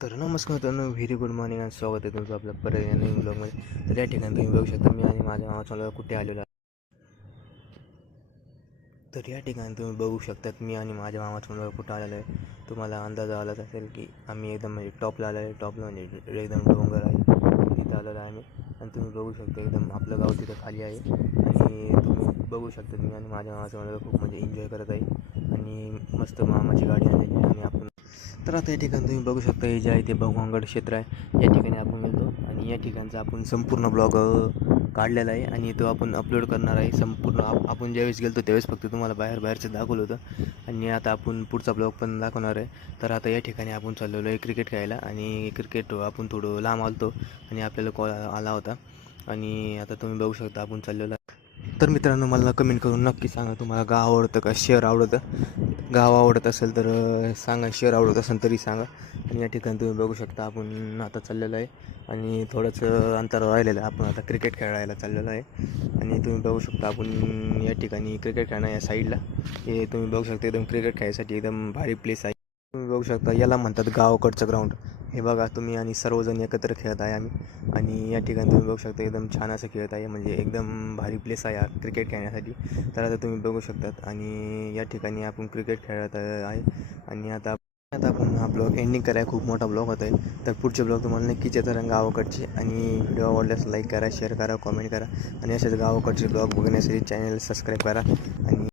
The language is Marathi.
तर नमस्कार मित्रांनो, व्हेरी गुड मॉर्निंग आणि स्वागत आहे तुमचं आपल्या परत या नवीन ब्लॉगमध्ये. तर या ठिकाणी तुम्ही बघू शकता मी आणि माझ्या मामाचा कुठे आलेलो आहे. तर या ठिकाणी तुम्ही बघू शकतात मी आणि माझ्या मामाचा मुलगा कुठं आलेला आहे. तुम्हाला अंदाज आलाच असेल की आम्ही एकदम म्हणजे टॉपला आलेलो आहे. टॉपला म्हणजे एकदम डोंगर आहे तिथं आलेलो आहे आम्ही. आणि तुम्ही बघू शकता एकदम आपलं गाव तिथं खाली आहे. आणि तुम्ही बघू शकता मी आणि माझ्या मामाचा मुलगा खूप म्हणजे एन्जॉय करत आहे आणि मस्त मामाची गाडी आणलेली आहे आणि आपण. तर आता या ठिकाणी तुम्ही बघू शकता हे जे आहे ते भगवानगड क्षेत्र आहे. या ठिकाणी आपण गेलो आणि या ठिकाणचा आपण संपूर्ण ब्लॉग काढलेला आहे आणि तो आपण अपलोड करणार आहे. संपूर्ण आपण ज्यावेळेस गेलो त्यावेळेस फक्त तुम्हाला बाहेरचं दाखवलं होतं आणि आता आपण पुढचा ब्लॉग पण दाखवणार आहे. तर आता या ठिकाणी आपण चाललेलो आहे क्रिकेट खेळायला आणि क्रिकेट आपण थोडं लांब आलतो आणि आपल्याला कॉल आला होता आणि आता तुम्ही बघू शकता आपण चाललेलो आहे. तर मित्रांनो, मला कमेंट करून नक्की सांगा तुम्हाला गाव आवडतं का शहर आवडतं. गाव आवडत असेल तर सांगा, शहर आवडत असेल तरी सांगा. आणि या ठिकाणी तुम्ही बघू शकता आपण आता चाललेलं आहे आणि थोडंसं अंतर राहिलेलं आहे. आपण आता क्रिकेट खेळायला चाललेलं आहे आणि तुम्ही बघू शकता आपण या ठिकाणी क्रिकेट खेळणं या साईडला हे तुम्ही बघू शकता एकदम क्रिकेट खेळायसाठी एकदम भारी प्लेस आहे. तुम्ही बघू शकता याला म्हणतात गावाकडचं ग्राउंड. हे बघा तुम्ही आणि सर्वजण एकत्र खेळत आहे आम्ही आणि या ठिकाणी तुम्ही बघू शकता एकदम छान असं खेळत आहे म्हणजे एकदम भारी प्लेस आहे हा क्रिकेट खेळण्यासाठी. तर आता तुम्ही बघू शकतात आणि या ठिकाणी आपण क्रिकेट खेळत आहे आणि आता आपण हा ब्लॉग एंडिंग करायला खूप मोठा ब्लॉग होता आहे. तर पुढचे ब्लॉग तुम्हाला नक्कीच येतात गावाकडचे आणि व्हिडिओ आवडल्यास लाईक करा, शेअर करा, कॉमेंट करा आणि असेच गावाकडचे ब्लॉग बघण्यासाठी चॅनल सबस्क्राईब करा आणि